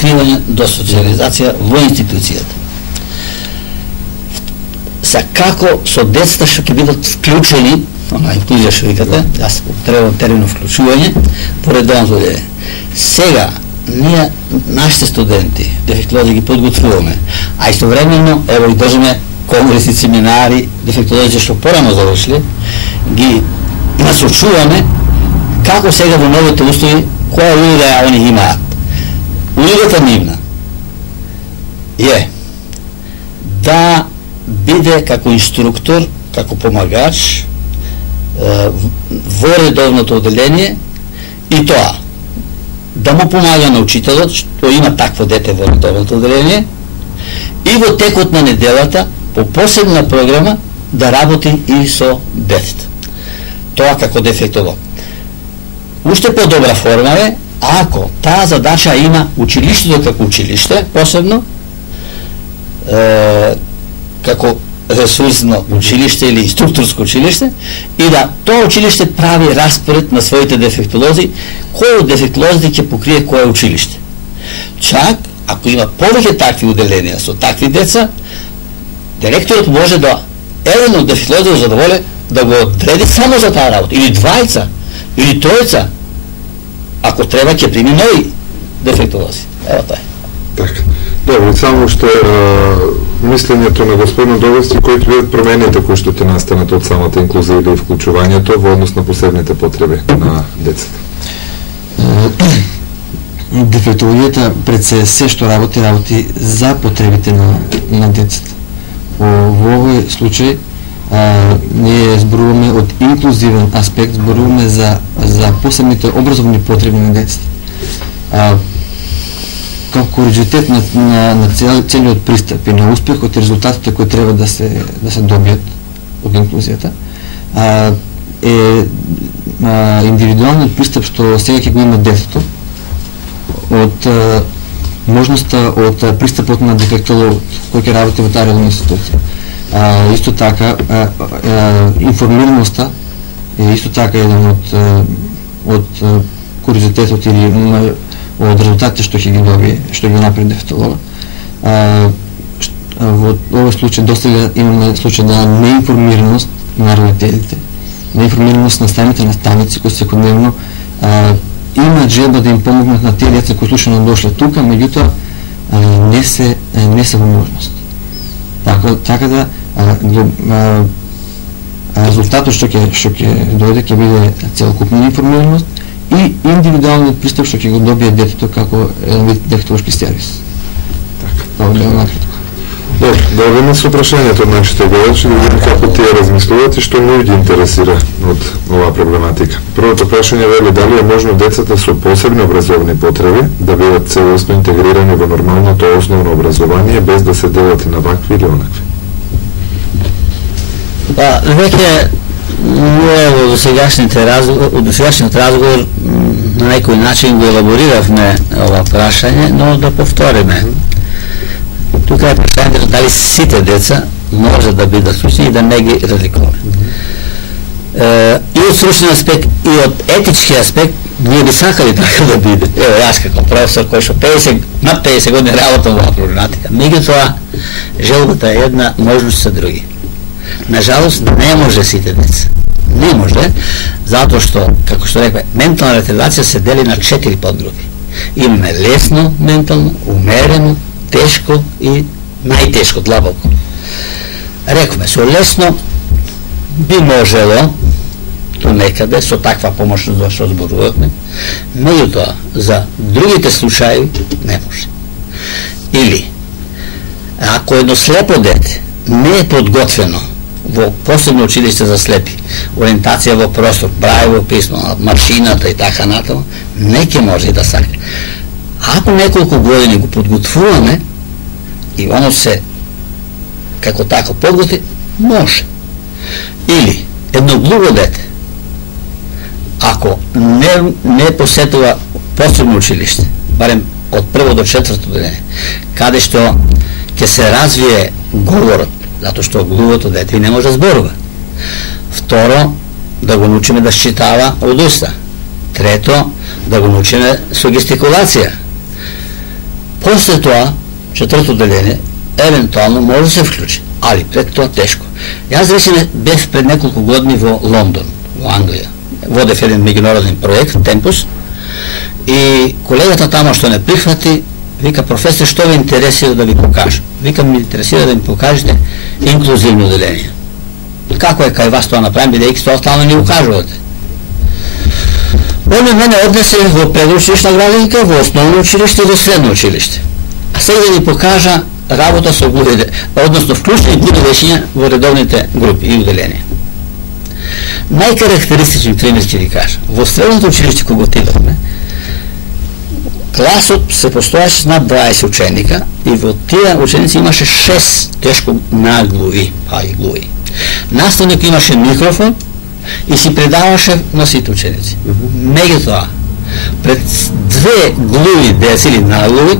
откривање до социализација во институцијата. За како со децата што ќе бидат вклучени, инклузија што викате, јас требам терминот вклучување, по редовното одделение. Сега, ние, нашите студенти, дефектолози ги подготвуваме, а истовремено, ево и држиме конгреси, семинари, дефектолози што порано завршили, ги насочуваме како сега во новите услови, која улога они имаат. Улогата нивна е да биде како инструктор, како помагач во редовното одделение и тоа да му помага на учителот што има такво дете во редовното одделение и во текот на неделата по посебна програма да работи и со детето. Тоа како дефектолог. Уште по-добра форма е ако таа задача има училиштето како училиште, посебно како ресурсно училиште или инструкторско училиште и да тоа училиште прави распоред на своите дефектолози, кој од дефектолозите ќе покрие кое училиште. Чак, ако има повеќе такви одделенија со такви деца, директорот може да еден од дефектолозите задоволе да го одреди само за таа работа, или двајца, или тројца, ако треба ќе прими нови дефектолози. Ево тоа е. Така. Добро, само што мислењето на господин Довести, кои ќе бидат промените кои што ќе настанат од самата инклузија или вклучувањето во однос на посебните потреби на децата? Дефектологијата пред се што работи за потребите на децата. Во овој случај ние зборуваме од инклузивен аспект, зборуваме за посебните образовни потреби на децата. Како коригитет на целиот пристап и на успехот и резултатите кои треба да се добијат од инклузијата е индивидуалниот пристап што сега ќе го има детето од можноста од пристапот на дефектологот кој ќе работи во таа редовна институција. Исто така информираноста е исто така еден од куризитетот или од резултатите што ќе ги добие, што ги направи дефектологот. Во овој случај досега имаме случај на неинформираност на родителите, неинформираност на самите наставници кои секојдневно имаат желба да им помогнат на тие деца кои случајно дошле тука, меѓутоа не се во можност. Така да резултатот што ќе дојде ќе биде целокупна информираност и индивидуалниот пристап што ќе го добие детето како еден вид дефектолошки сервис. Така, тоа е накратко. Добро, да одиме со прашањето од нашите гледачи, да видиме како тие размислуваат и што нив ги интересира од оваа проблематика. Првото прашање вели дали е можно децата со посебни образовни потреби да бидат целосно интегрирани во нормалното основно образование без да се делат на вакви или онакви. Веќе во досегашниот разговор на некој начин го елабориравме ова прашање, но да повториме. Тука е прашањето дали сите деца може да бидат случаи и да не ги разликуваме. И од стручен аспект, и од етички аспект, ние би сакали така да биде. Ево, јас како професор кој што над 50 години работам во проблематика. Меѓутоа, желбата е една, можност се други. Нажалост, не може сите деца. Не може, затоа што, како што рекла, ментална ретардација се дели на 4 подгрупи. Имаме лесно ментално, умерено, тешко и најтешко, длабоко. Рекоме, со лесно би можело то некаде со таква помошност за што зборувавме, меѓутоа за другите случаи не може. Или ако едно слепо дете не е подготвено во посебно училиште за слепи, ориентација во простор, брајово писмо, машината и така натаму, не ќе може да сака. Ако неколку години го подготвуваме и оно се како тако подготви, може. Или едно глуво дете, ако не посетува посебно училиште, барем од прво до четврто одделение, каде што ќе се развие говорот, затоа што глувото дете и не може да зборува. Второ, да го научиме да читава од уста. Трето, да го научиме со гестикулација. После тоа, четврто деление, евентуално може да се вклучи, али пред тоа тешко. Јас речеме бев пред неколку години во Лондон, во Англија. Водев еден меѓународен проект, Темпус, и колегата тамо што не прихвати, вика, професор, што ви интересира да ви покажам? Вика, ми интересира да ми покажете инклузивно деление. Како е кај вас тоа направим, бидејќи тоа стално ни укажувате? Он мене однесе во предучилишна градинка, во основно училиште и во средно училиште. А сега да ни покажа работа со глуви, односно вклучени глуви лечења во редовните групи и уделенија. Најкарактеристичен пример ќе ви кажа. Во средното училиште кога отидовме, класот се постоеше над 20 ученика и во тие ученици имаше 6 тешко наглуви, а и глуви. Наставник имаше микрофон и си предаваше на сите ученици. Меѓутоа, пред 2 глуви деца или наглуви,